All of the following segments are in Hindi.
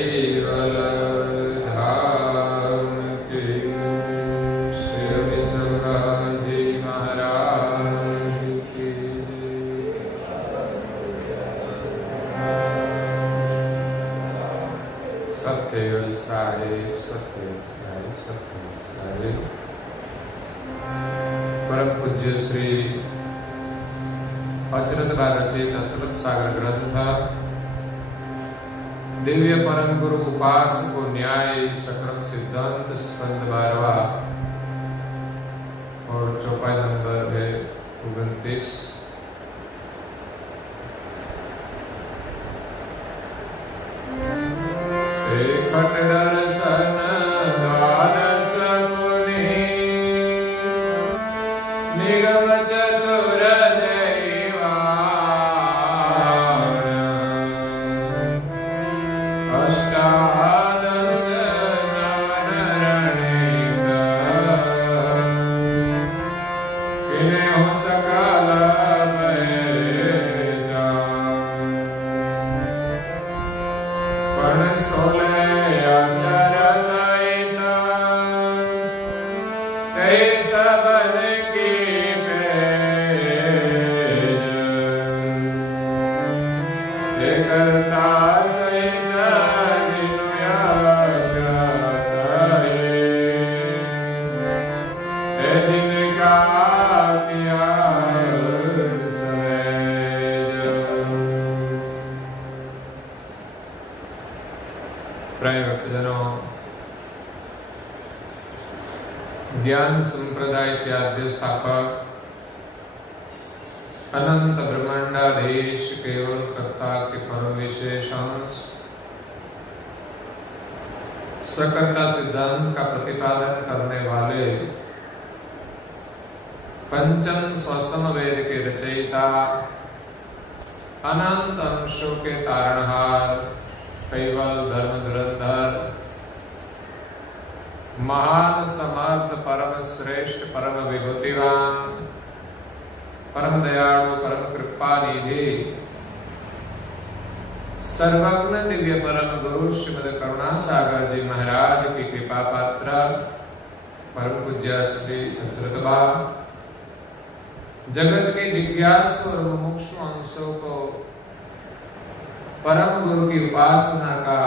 कैवल धाम की श्री चौराजी महाराज की सत्यवेल साहिब सत्यवेल साहिब सत्यवेल साहिब परम पूज्य श्री अचरत रचित अचरत सागर ग्रंथ दिव्य परम गुरु उपासको न्याय सक्रम सिद्धांत स्कंद 12 और चौपाई नंबर है 29। खट दर्शन द्वादश मुनि निगम चतुर अष्टादश नवनरणित किन्हु सकल पण सोले अचरत ते सबन की पेज करता प्रिय भक्तजनों, ज्ञान संप्रदाय के आद्य स्थापक अनंत ब्रह्मांडाधीश केवल कर्ता के परम विशेष अंश सकर्ता सिद्धांत का प्रतिपादन करने वाले पंचम स्वसम वेद के रचयिता अनंत अंशों के तारणहार कैवल धर्म धुरंधर महान समर्थ परम श्रेष्ठ परम विभूतिवान परम दयालु परम कृपा निधि सर्वज्ञ दिव्य परम गुरु श्रीमद करुणा सागर जी महाराज की कृपा पात्र परम पूज्य श्री अचरत बा जगत के जिज्ञासु और मुमुक्षु अंशों को परम गुरु की उपासना का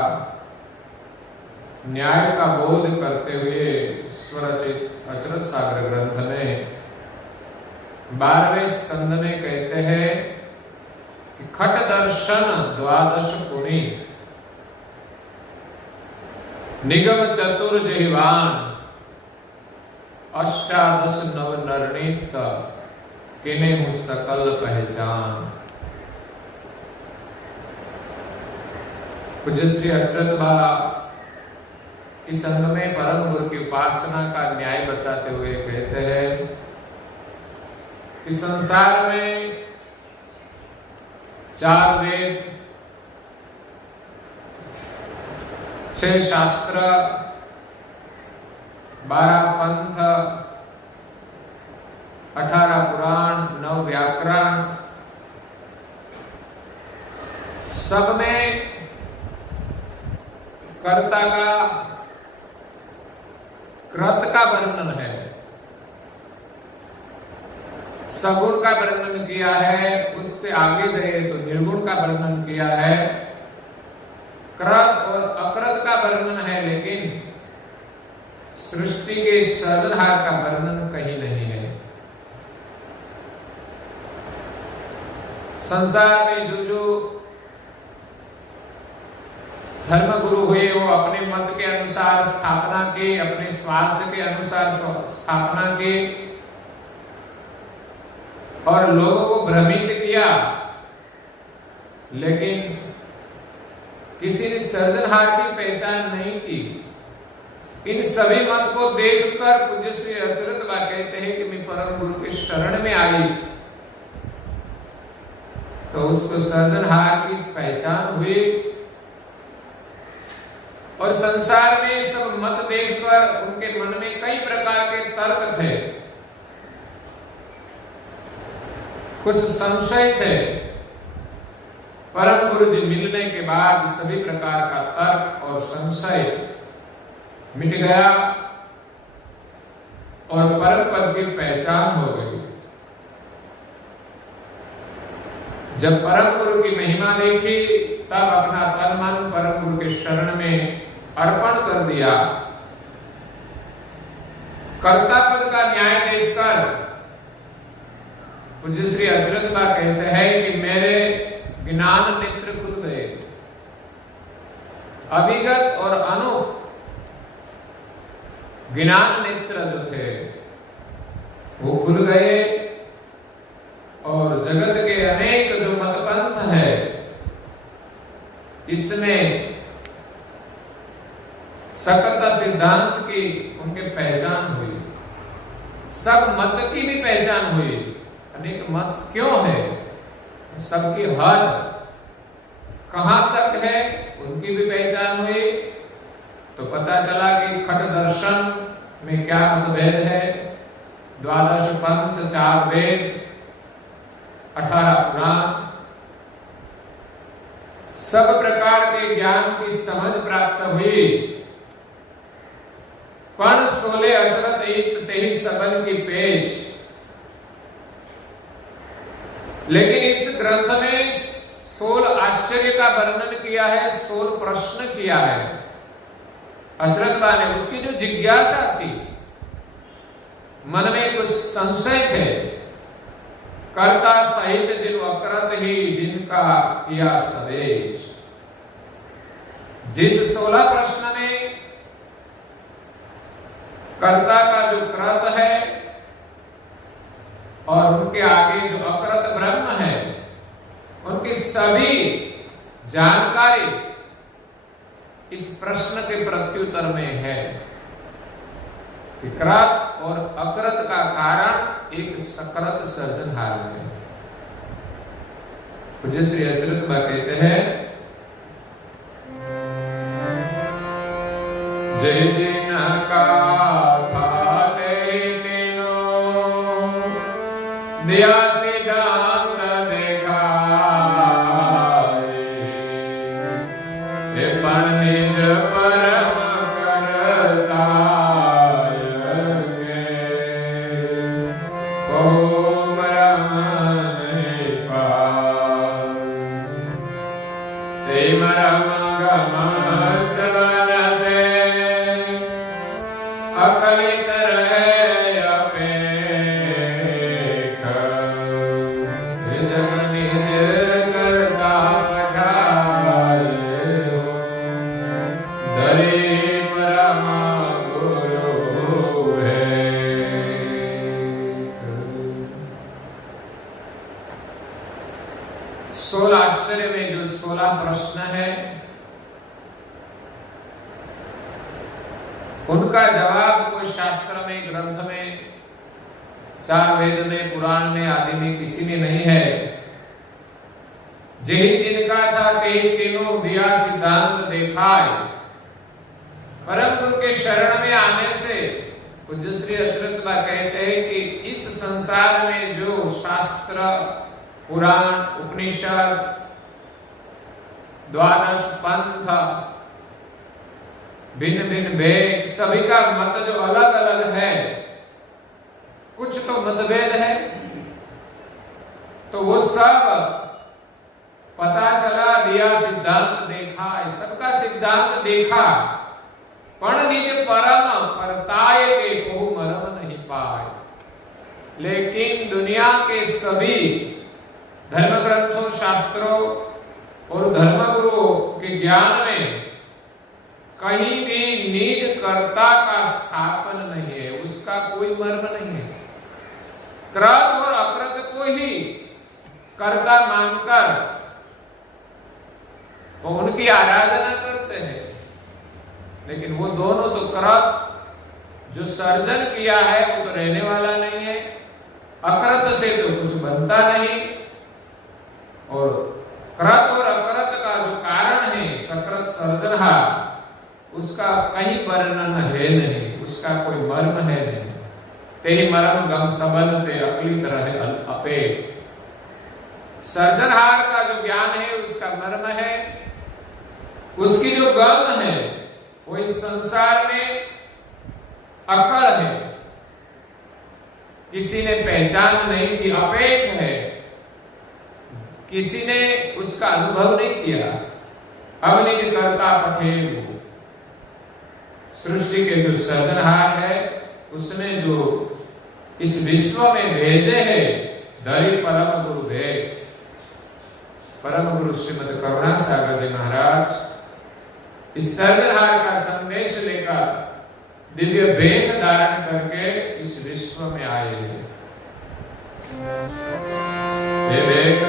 न्याय का बोध करते हुए स्वरचित अचरत सागर ग्रंथ में 12वें स्कंद में कहते हैं कि खट दर्शन द्वादश पुनि निगम चतुर जहिवान अष्टादश नव निर्णीत किन्हु सकल पहचान। पूज्य श्री अचरत बा इस संग में परम गुरु की उपासना का न्याय बताते हुए कहते हैं कि संसार में 4 वेद 6 शास्त्र 12 पंथ 18 पुराण 9 व्याकरण सब में कर्ता का कृत का वर्णन है, सगुण का वर्णन किया है, उससे आगे गए तो निर्गुण का वर्णन किया है, कृत और अकृत का वर्णन है, लेकिन सृष्टि के सर्वधार का वर्णन कहीं नहीं है। संसार में जो धर्म गुरु हुए वो अपने मत के अनुसार स्थापना के, अपने स्वार्थ के अनुसार स्थापना के और लोगों को भ्रमित किया, लेकिन किसी ने सृजनहार की पहचान नहीं की। इन सभी मत को देखकर पूज्य श्री अचरत बा कहते हैं कि मैं परम गुरु के शरण में आई तो उसको सृजनहार की पहचान हुई और संसार में सब मत देखकर उनके मन में कई प्रकार के तर्क थे, कुछ संशय थे। परम गुरु जी मिलने के बाद सभी प्रकार का तर्क और संशय मिट गया और परम पद की पहचान हो गई। जब परम गुरु की महिमा देखी तब अपना तन मन परम गुरु के शरण में अर्पण कर दिया। कर्ता पद का न्याय देखकर पूज्य श्री अचरज बा कहते हैं कि मेरे ज्ञान नेत्र खुल गए। अभिगत और ज्ञान नेत्र जो थे वो खुल गए और जगत के अनेक जो मतपंथ है इसमें सकलता सिद्धांत की उनके पहचान हुई। सब मत की भी पहचान हुई। अनेक मत क्यों है, सबकी हद कहां तक है उनकी भी पहचान हुई। तो पता चला कि खट दर्शन में क्या मतभेद है। 12 पंथ, 4 वेद, 18 पुराण, सब प्रकार के ज्ञान की समझ प्राप्त हुई। पण 16 अचरत एक 23 सबन की पेज। लेकिन इस ग्रंथ में 16 आश्चर्य का वर्णन किया है, 16 प्रश्न किया है अचरत बा ने। उसकी जो जिज्ञासा थी, मन में कुछ संशय थे, कर्ता सहित जिन वक्रत ही जिनका किया सदेश। जिस 16 प्रश्न में कर्ता का जो कृत है और उनके आगे जो अकृत ब्रह्म है, उनकी सभी जानकारी इस प्रश्न के प्रत्युत्तर में है। कृत और अकृत का कारण एक सकृत सर्जनहार है। पूज्य श्री अचरत बा कहते हैं, जय जिन का था ते तीनों दिया सिद्धांत दिखाए, पण निज परम करता उनका जवाब कोई शास्त्र में, ग्रंथ में, 4 वेद में, पुराण में, आदि में किसी में नहीं है। जेहि जिनका था तेहि तीनों दिया सिद्धांत देखाए। परम गुरु के शरण में आने से पूज्य श्री अचरत बा कहते हैं कि इस संसार में जो शास्त्र, पुराण, उपनिषद, 12 पंथ, भिन्न भिन्न भेद, सभी का मत जो अलग अलग है, कुछ तो मतभेद है, तो वो सब पता चला, दिया सिद्धांत देखा, सबका सिद्धांत देखा, पण निज परम परताय के को मरम नहीं पाए। लेकिन दुनिया के सभी धर्म ग्रंथों, शास्त्रों और धर्मगुरुओं के ज्ञान में कहीं भी निज कर्ता का स्थापन नहीं है, उसका कोई मर्म नहीं है। कृत और अकृत को ही कर्ता मानकर वो उनकी आराधना करते हैं। लेकिन वो दोनों तो कृत जो सर्जन किया है वो तो रहने वाला नहीं है, अकृत से तो कुछ बनता नहीं। और कृत और अकृत का जो कारण है, सकृत सर्जनहार, उसका कहीं वर्णन है नहीं, उसका कोई मर्म है नहीं। तेहि मर्म गम सबन ते अकलित रहे अपे। सर्जनहार का जो ज्ञान है उसका मर्म है, उसकी जो गम है वो इस संसार में अकड़ है, किसी ने पहचान नहीं की, अपेक्ष है, किसी ने उसका अनुभव नहीं किया। अब निज कर्ता पठेल, सृष्टि के जो सर्जनहार है उसने जो इस विश्व में भेजे हैं दरी परम गुरु भेद, परम गुरु श्रीमद करुणा सागर जी महाराज इस सर्जनहार का संदेश लेकर दिव्य भेद धारण करके इस विश्व में आए हैं। विवेक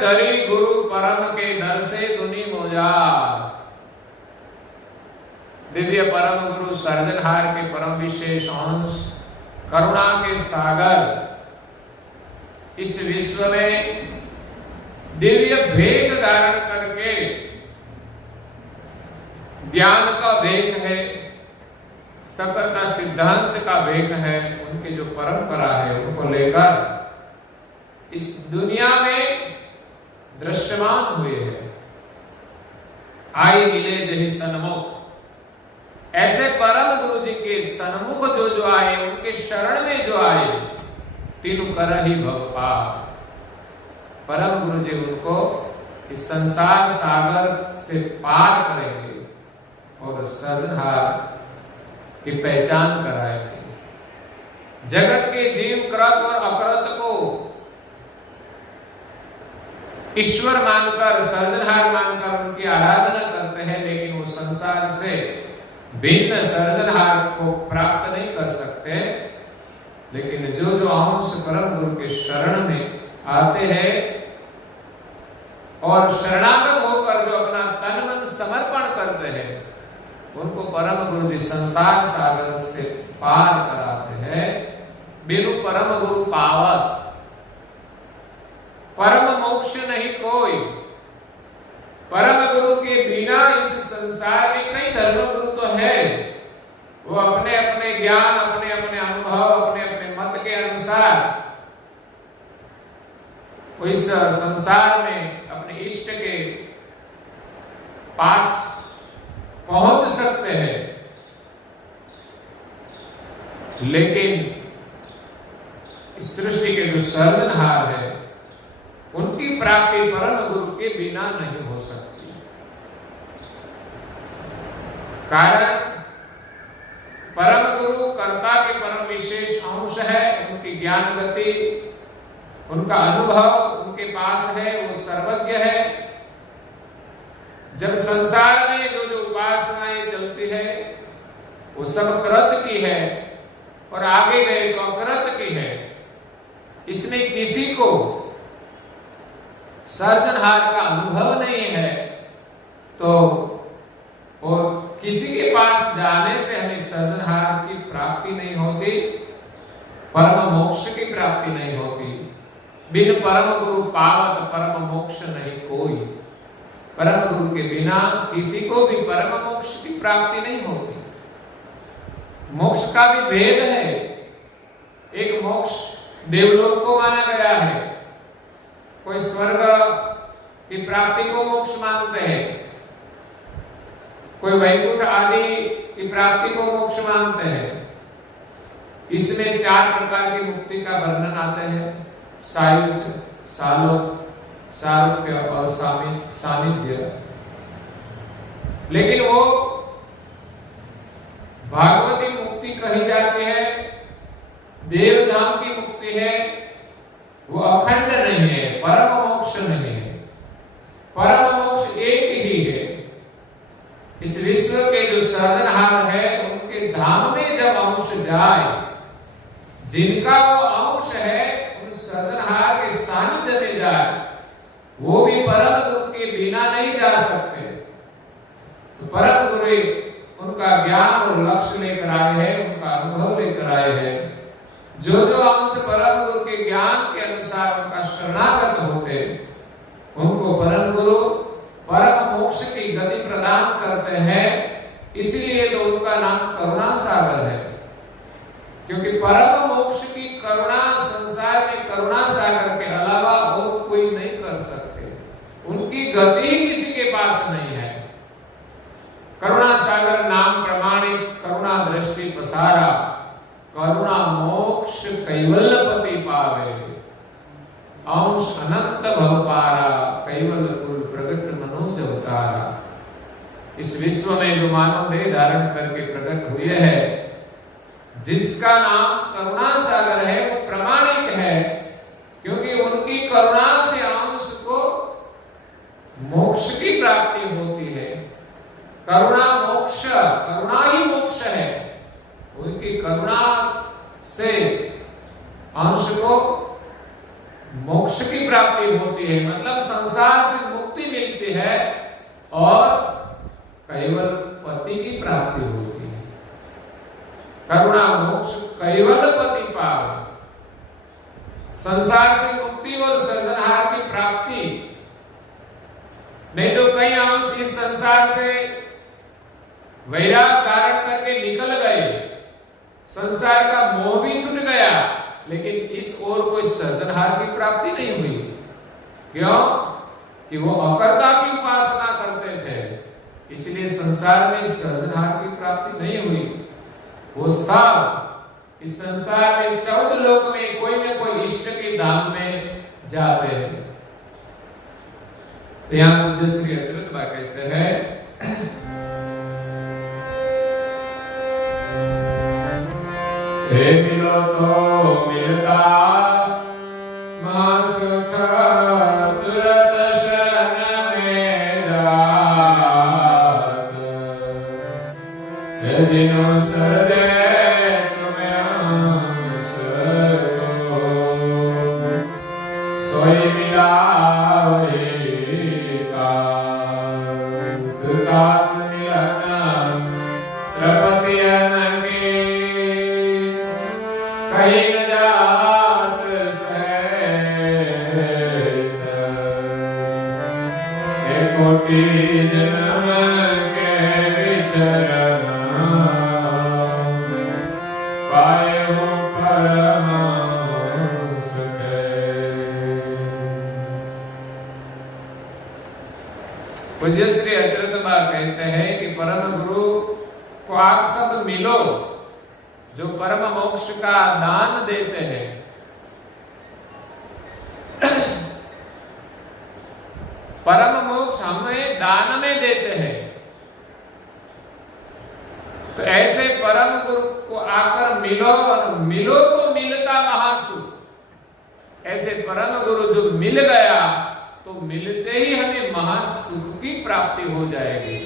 धरी गुरु परम के इधर से दुनी मोजा दिव्य परम गुरु सर्जनहार के परम विशेष अंश करुणा के सागर इस विश्व में दिव्य भेद धारण करके ज्ञान का वेग है, सफलता सिद्धांत का वेग है, उनके जो परंपरा है उनको लेकर इस दुनिया में दृश्यमान हुए हैं। आई मिले जही सन्मुख, ऐसे परम गुरु जी के सन्मुख जो आए, उनके शरण में जो आए, तीनों कर ही भवपार। परम गुरु जी उनको इस संसार सागर से पार करेंगे और सर्जनहार की पहचान कराएंगे। जगत के जीव कृत और अकृत को ईश्वर मानकर, सर्जनहार मानकर उनकी आराधना करते हैं, लेकिन वो संसार से भिन्न सर्जनहार को प्राप्त नहीं कर सकते। लेकिन जो अंश परम गुरु के शरण में आते हैं और शरणागत होकर जो अपना तन मन समर्पण करते हैं, उनको परम गुरु जी संसार सागर से पार कराते हैं। बिनु परम गुरु पावत, परम मोक्ष नहीं कोई। परम गुरु के बिना इस संसार में कई धर्म गुरु तो है, वो अपने अपने ज्ञान, अपने अपने अनुभव, अपने अपने मत के अनुसार वो इस संसार में अपने इष्ट के पास पहुंच सकते हैं, लेकिन इस सृष्टि के जो सर्जनहार है उनकी प्राप्ति परम गुरु के बिना नहीं हो सकती। कारण परम गुरु कर्ता के परम विशेष अंश है, उनकी ज्ञान गति, उनका अनुभव उनके पास है, वो सर्वज्ञ है। जब संसार में जो उपासनाएं चलती है वो सब कृत की है और आगे गए तो अकृत की है। इसमें किसी को सर्जनहार का अनुभव नहीं है तो और किसी के पास जाने से हमें सर्जनहार की प्राप्ति नहीं होती, परम मोक्ष की प्राप्ति नहीं होती। बिन परम गुरु पावत परम मोक्ष नहीं कोई। परम गुरु के बिना किसी को भी परम मोक्ष की प्राप्ति नहीं होती। मोक्ष का भी भेद है। एक मोक्ष देवलोक को माना गया है, कोई स्वर्ग की प्राप्ति को मोक्ष मानते हैं, कोई वैकुंठ आदि की प्राप्ति को मोक्ष मानते हैं। इसमें 4 प्रकार की मुक्ति का वर्णन आते हैं: सायुज्य, सालोक, सारूप्य और सानिध्य। लेकिन वो भागवती मुक्ति कही जाती है, देवधाम की मुक्ति है, वो अखंड नहीं है, परम मोक्ष नहीं है। परम मोक्ष एक ही है, के जो सृजनहार है उनके धाम में जब अंश जाए, जिनका वो अंश है उन सृजनहार के सानिध्य में जाए, वो भी परम गुरु के बिना नहीं जा सकते। तो परम गुरु उनका ज्ञान और लक्ष्य लेकर आए हैं, उनका अनुभव लेकर आए हैं। जो जो अंश परम गुरु के ज्ञान के अनुसार उनका शरणागत होते, उनको परम गुरु परम मोक्ष की गति प्रदान करते हैं। इसीलिए तो उनका नाम करुणा सागर है, क्योंकि परम मोक्ष की करुणा संसार में करुणा सागर के अलावा और कोई नहीं कर सकते। उनकी गति ही किसी के पास नहीं है। करुणा सागर नाम प्रमाणित करुणा दृष्टि पसारा, करुणा मोक्ष कैवल्यपति पावे, अंश अनंत भव पारा, कैवल्य कुल प्रगट मनोज अवतारा। इस विश्व में जो मानव देह धारण करके प्रकट हुए है, जिसका नाम करुणा सागर है, वो प्रमाणिक है, क्योंकि उनकी करुणा से अंश को मोक्ष की प्राप्ति होती है। करुणा मोक्ष, करुणा ही मोक्ष है। उनकी करुणा से अंश को मोक्ष की प्राप्ति होती है, मतलब संसार से मुक्ति मिलती है और कैवल पति की प्राप्ति होती है। करुणा मोक्ष कैवल पति पाव, संसार से मुक्ति और सृजनहार की प्राप्ति। नहीं तो कई अंश इस संसार से वैराग धारण करके निकल गए, संसार का मोह भी छूट गया, लेकिन इस ओर कोई सृजनहार की प्राप्ति नहीं हुई। क्यों? कि वो अकर्ता की उपासना करते थे, इसलिए संसार में सृजनहार की प्राप्ति नहीं हुई। वो सब इस संसार में 14 लोक में कोई न कोई इष्ट के धाम में जाते हैं। तो यहाँ पूज्य श्री अद्वैत बा कहते हैं, हे मिलो तो मिलता महासुख तुरत शरण में जात, हे दिनों सरदे तुम्हें अंश को, सोई मिला जन्म के विचरण पाए हो परम सुख। पूज्य श्री अद्वैत बा कहते हैं कि परम गुरु को आप सब मिलो, जो परम मोक्ष का दान देते हैं। परम मोक्ष हमें दान में देते हैं, तो ऐसे परम गुरु को आकर मिलो, और मिलो तो मिलता महासुख। ऐसे परम गुरु जो मिल गया तो मिलते ही हमें महासुख की प्राप्ति हो जाएगी।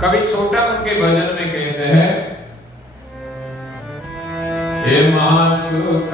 कवि छोटा उनके भजन में कहते हैं, हे महासुख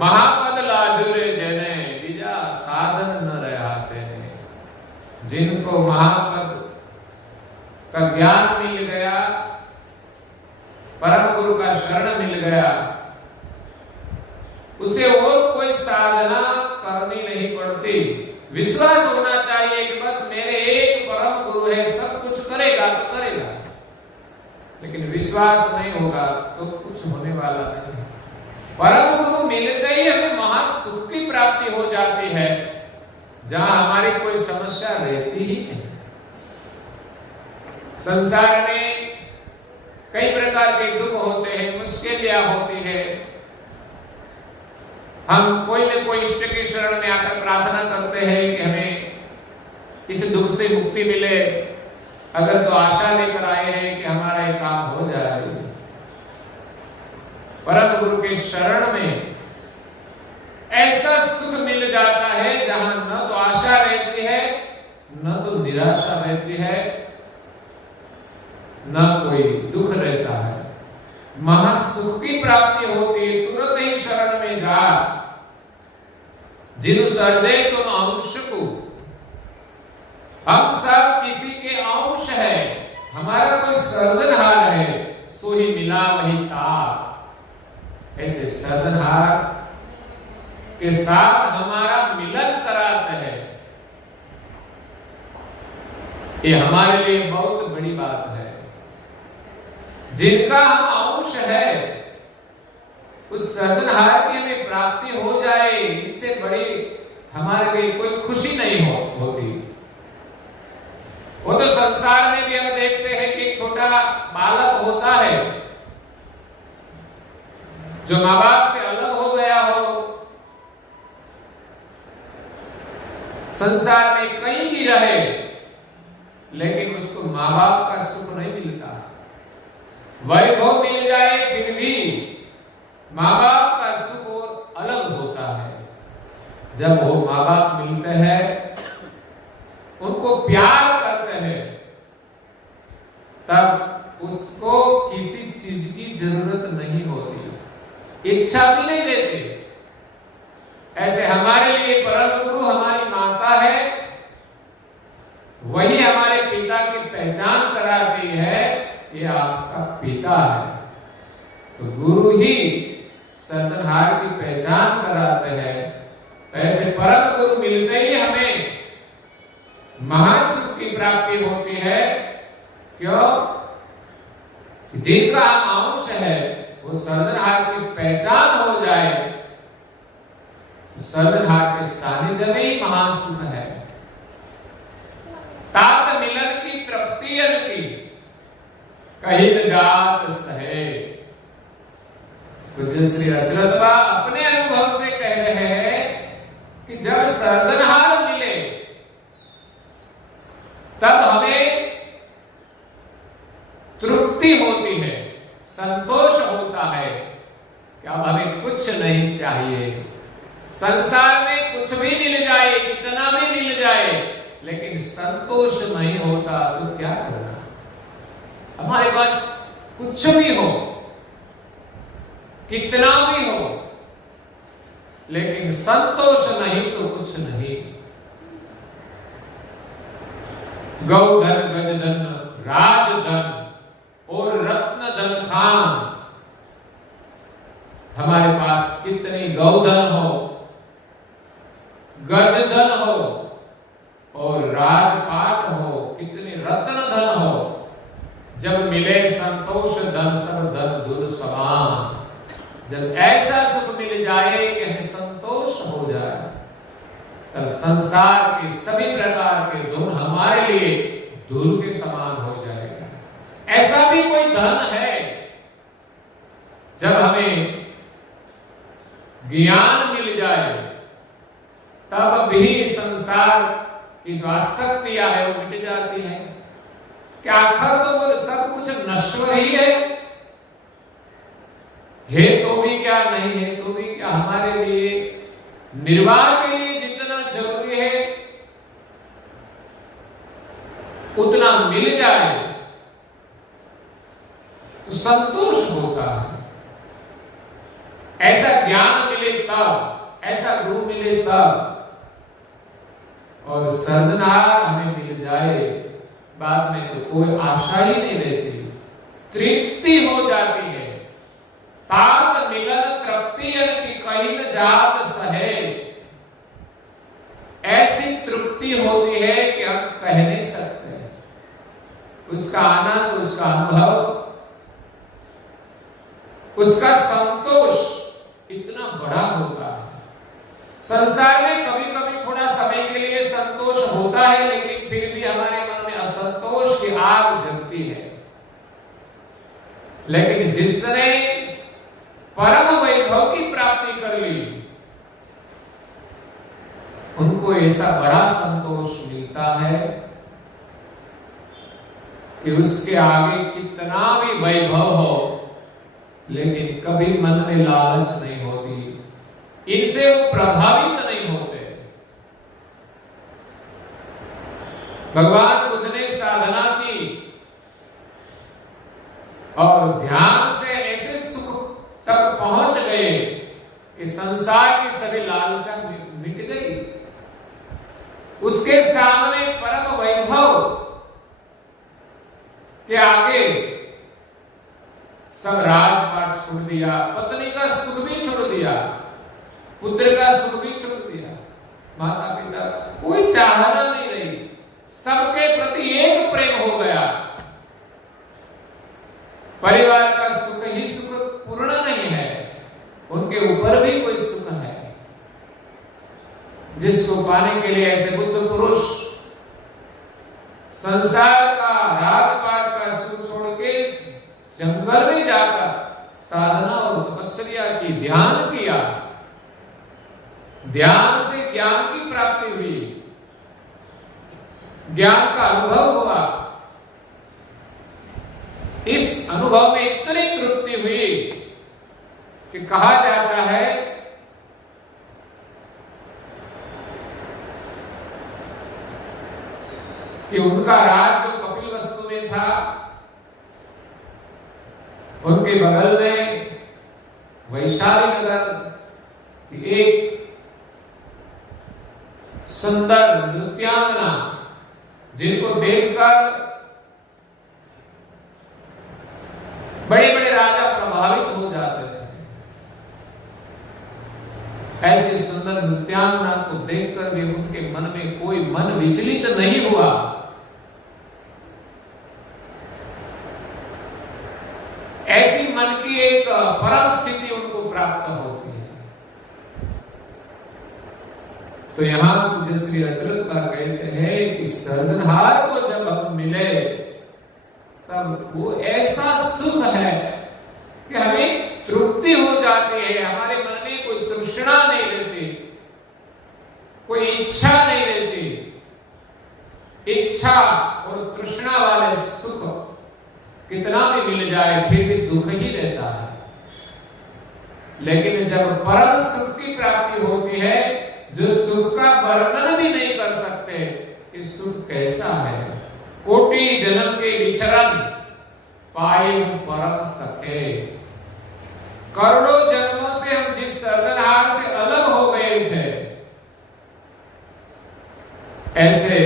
महापद लाजुरे जने बीजा साधन न रहते हैं। जिनको महापद का ज्ञान मिल गया, परम गुरु का शरण मिल गया, उसे और कोई साधना करनी नहीं पड़ती। विश्वास होना चाहिए कि बस मेरे एक परम गुरु है, सब कुछ करेगा तो करेगा। लेकिन विश्वास नहीं होगा तो कुछ होने वाला नहीं है। परम गुरु मिलते ही हमें महासुख की प्राप्ति हो जाती है, जहां हमारी कोई समस्या रहती ही नहीं। संसार में कई प्रकार के दुख होते हैं, मुश्किलें होती है। हम कोई न कोई इष्ट के शरण में आकर प्रार्थना करते हैं कि हमें इस दुख से मुक्ति मिले। अगर तो आशा लेकर आए हैं कि हमारा ये काम हो जाए। परम गुरु के शरण में ऐसा सुख मिल जाता है जहां न तो आशा रहती है, न तो निराशा रहती है, न कोई दुख रहता है। महासुख की प्राप्ति होती है। तुरंत ही शरण में जा जिनु सर्जे तुम अंश को। हम सब किसी के अंश है, हमारा कोई सर्जनहार है, सो ही मिला वही तार। ऐसे सर्जनहार के साथ हमारा मिलन कराते हैं, ये हमारे लिए बहुत बड़ी बात है। जिनका हम अंश है, उस सर्जनहार की हमें प्राप्ति हो जाए, इससे बड़ी हमारे लिए कोई खुशी नहीं होती। वो तो संसार में भी हम देखते हैं कि छोटा बालक होता है जो माँ बाप से अलग हो गया हो, संसार में कहीं भी रहे, लेकिन उसको माँ बाप का सुख नहीं मिलता। वैभव मिल जाए फिर भी माँ बाप का सुख अलग होता है। जब वो माँ बाप मिलते हैं, उनको प्यार करते हैं, तब उसको किसी चीज की जरूरत नहीं होती, इच्छा भी नहीं रहती। ऐसे हमारे लिए परम गुरु हमारी माता है, वही हमारे पिता की पहचान कराती है, ये आपका पिता है। तो गुरु ही सर्जनहार की पहचान कराते हैं। ऐसे परम गुरु मिलते ही हमें महासुख की प्राप्ति होती है। क्यों? जिनका अंश है वो सर्जनहार की पहचान हो जाए, तो सर्जनहार के सानिध्य में ही महासुख है। तात मिलन की तृप्ति की कहीं न जात सहे। कुछ श्री रजरत्वा अपने अनुभव से कह रहे हैं कि जब सर्जनहार मिले तब हमें तृप्ति होती है, संतोष होता है कि अब हमें कुछ नहीं चाहिए। संसार में कुछ भी मिल जाए, कितना भी मिल जाए, लेकिन संतोष नहीं होता तो क्या करना। हमारे पास कुछ भी हो, कितना भी हो, लेकिन संतोष नहीं तो कुछ नहीं। गौधन, गजधन, राजधन और रत्न धन खान। हमारे पास कितनी गौधन हो, गजधन हो और राजपाट हो, कितनी रत्न धन हो, जब मिले संतोष धन सब धन दूर समान। जब ऐसा सुख मिल जाए कि हमें संतोष हो जाए, तब संसार के सभी प्रकार के धन हमारे लिए धूल के समान हो जाएगा। ऐसा भी कोई धन है जब हमें ज्ञान मिल जाए, तब भी संसार की जो आसक्तियां है वो मिट जाती है। क्या आखिर तो वो सब कुछ नश्वर ही है तो भी क्या, नहीं है तो भी क्या, हमारे लिए निर्वाह के लिए जितना जरूरी है उतना मिल जाए तो संतोष होता है। ऐसा ज्ञान मिले तब, ऐसा गुरु मिले तब, और सर्जनहार हमें मिल जाए, बाद में तो कोई आशा ही नहीं रहती, तृप्ति हो जाती है। तात मिलन तृप्ति की कहीं न जात सहे। ऐसी तृप्ति होती है कि हम कह नहीं सकते। उसका आनंद, उसका अनुभव, उसका संतोष इतना बड़ा होता है। संसार में कभी कभी थोड़ा समय के लिए संतोष होता है, लेकिन फिर भी हमारे मन में असंतोष की आग जलती है। लेकिन जिसने परम वैभव की प्राप्ति कर ली, उनको ऐसा बड़ा संतोष मिलता है कि उसके आगे कितना भी वैभव हो, लेकिन कभी मन में लालच नहीं होती, इनसे वो प्रभावित नहीं होते। भगवान बुद्ध ने साधना की और ध्यान से ऐसे सुख तक पहुंच गए कि संसार की सभी लालचा मिट गई। उसके सामने परम वैभव के आगे सब राजपाट छोड़ दिया, पत्नी का सुख भी छोड़ दिया, पुत्र का सुख भी छोड़ दिया, माता पिता कोई चाहना नहीं रही, सबके प्रति एक प्रेम हो गया। परिवार का सुख ही सुख पूर्ण नहीं है, उनके ऊपर भी कोई सुख है जिसको पाने के लिए ऐसे बुद्ध पुरुष संसार का राजपाट का सुख छोड़ के जंगल में जाकर साधना और तपस्या की, ध्यान किया, ध्यान से ज्ञान की प्राप्ति हुई, ज्ञान का अनुभव हुआ। इस अनुभव में इतनी तृप्ति हुई कि कहा जाता है कि उनका राज जो कपिलवस्तु में था, उनके बगल में वैशाली नगर एक सुंदर नृत्यांगना, जिनको देखकर बड़े बड़े राजा प्रभावित हो जाते थे। ऐसी सुंदर नृत्यांगना को देखकर भी उनके मन में कोई मन विचलित नहीं हुआ। ऐसी मन की एक परम स्थिति उनको प्राप्त होती है। तो यहां पूज्य श्री अचरत्ता कहते हैं कि सर्जनहार को जब हम मिले तब वो ऐसा सुख है कि हमें तृप्ति हो जाती है, हमारे मन में कोई तृष्णा नहीं रहती, कोई इच्छा नहीं रहती। इच्छा और तृष्णा वाले सुख कितना भी मिल जाए फिर भी दुख ही रहता है। लेकिन जब परम सुख की प्राप्ति होती है, जो सुख का वर्णन भी नहीं कर सकते कि सुख कैसा है। कोटि जन्म के विचरण पाए परम सखे। करोड़ों जन्मों से हम जिस सर्जनहार से अलग हो गए थे, ऐसे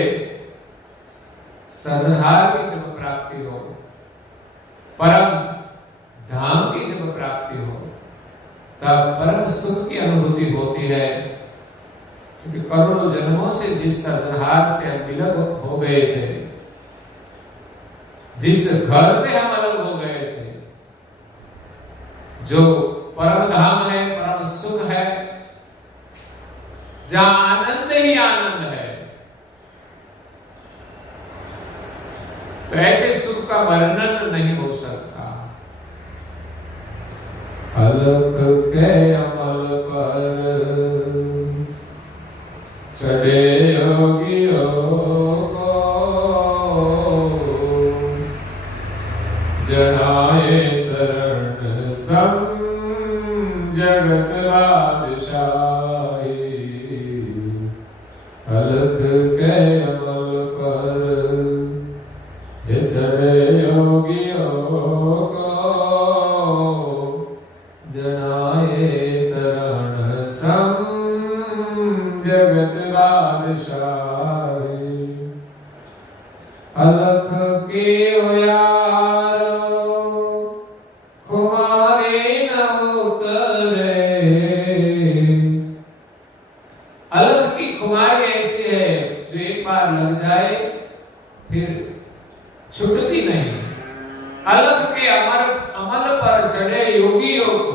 सर्जनहार की जब प्राप्ति हो, परम धाम की जब प्राप्ति हो, तब परम सुख की अनुभूति होती है। क्योंकि करोड़ों जन्मों से जिस सर्जनहार से हम अलग हो गए थे, जिस घर से हम अलग हो गए थे, जो परम धाम है, परम सुख है, जहां आनंद ही आनंद है, तो ऐसे सुख का वर्णन नहीं हो सकता। अलख के अमल पर चढ़े योगियों को जनाए तरण सम जगत बादशाही। अलख के अमल पर चढ़े योगियों को जनाए तरण सम जगत बादशाही। अलख के यारो खुमारे न उतरे। अलख की खुमारी ऐसी है जो एक बार लग जाए फिर छूटती नहीं। अलख के अमल पर चढ़े योगियों को,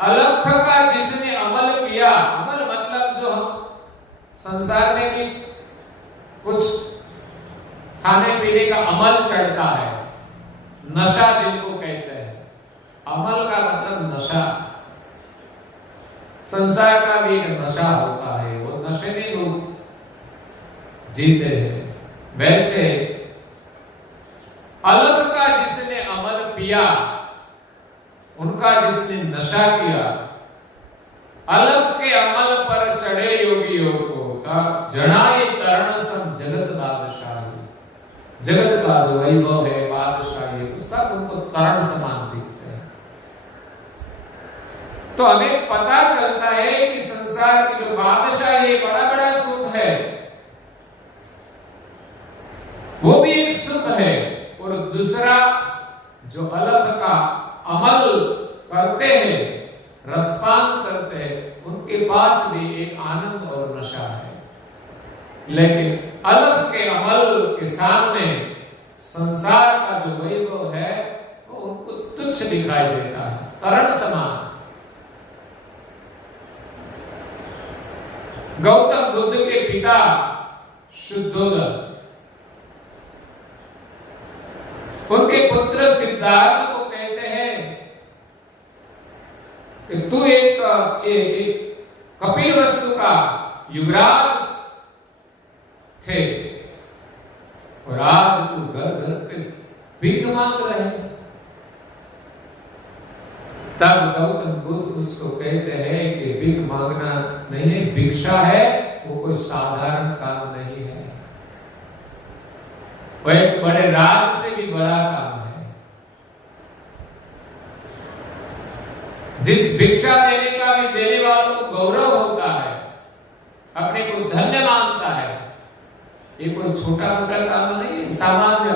अलख का जिसने अमल किया, अमल मतलब जो हम संसार में भी कुछ खाने पीने का अमल चढ़ता है, नशा जिनको कहते हैं, अमल का मतलब नशा। संसार का भी एक नशा होता है, वो नशे में लोग जीते हैं। वैसे अलग का जिसने अमल पिया, उनका जिसने नशा किया, अलग के अमल पर चढ़े योगी योग को होता जड़ाए तरण सम जगत बादशाही। जगत का जो वैभव है, बादशाही, सब उनको तरण समान दिखते हैं। तो हमें पता चलता है कि संसार की जो बादशाही बड़ा बड़ा सुख है, वो भी एक सुख है। और दूसरा जो अलग का अमल करते हैं, रसपान करते हैं, उनके पास भी एक आनंद और नशा है। लेकिन अलग के अमल के सामने संसार का जो वैभव है वो उनको तुच्छ दिखाई देता है, तरण समान। गौतम बुद्ध के पिता शुद्धोदन, उनके पुत्र सिद्धार्थ को कहते हैं कि तू एक कपिलवस्तु का युवराज थे और आज तू घर घर पे भीख मांग रहे। तब गौतम बुद्ध उसको कहते हैं कि भीख मांगना नहीं है, भिक्षा है, वो कोई साधारण काम नहीं है, वो एक बड़े राज से भी बड़ा काम है। जिस भिक्षा देने का भी देने वालों को गौरव होता है, अपने को धन्य मानता है, ये कोई छोटा मोटा काम नहीं है। सामान्य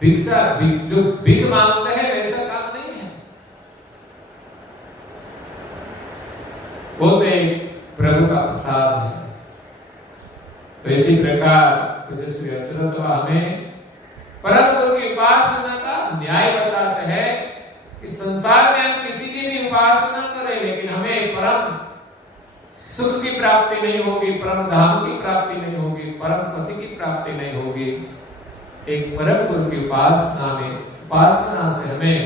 भिक्षा जो भीख मांगते हैं वैसा काम नहीं है, वो तो एक प्रभु का प्रसाद है। तो इसी प्रकार पूज्य श्री अच्युत हमें परम गुरु की उपासना का न्याय बताते हैं कि संसार में हम किसी की भी उपासना करें, लेकिन हमें परम सुख की प्राप्ति नहीं होगी, परम धाम की प्राप्ति नहीं होगी, परम पति की प्राप्ति नहीं होगी। एक परम गुरु की उपासना में, उपासना से हमें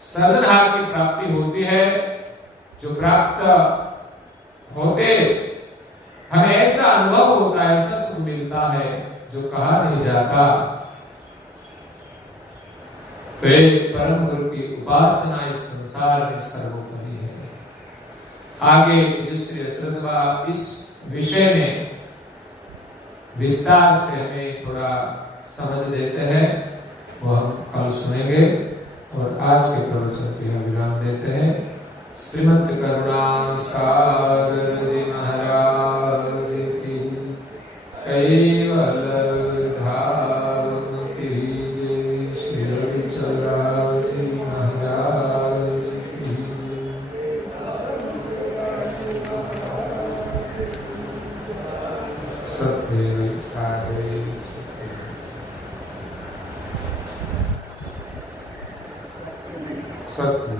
सृजनहार की प्राप्ति होती है। जो प्राप्त होते हमें ऐसा अनुभव होता है, ऐसा सुख मिलता है जो कहा नहीं जाता। तो एक परम गुरु की उपासना इस संसार में सर्वोपरि है। आगे पूज्य श्री अच्युत इस विषय में विस्तार से हमें थोड़ा समझ देते हैं, वो हम कल सुनेंगे। और आज के प्रवचन की हम विराम देते हैं। श्रीमद् करुणा सागर जी महाराज की कैवल धाम की, श्री चला जी महाराज की। सत्य साधे सत्य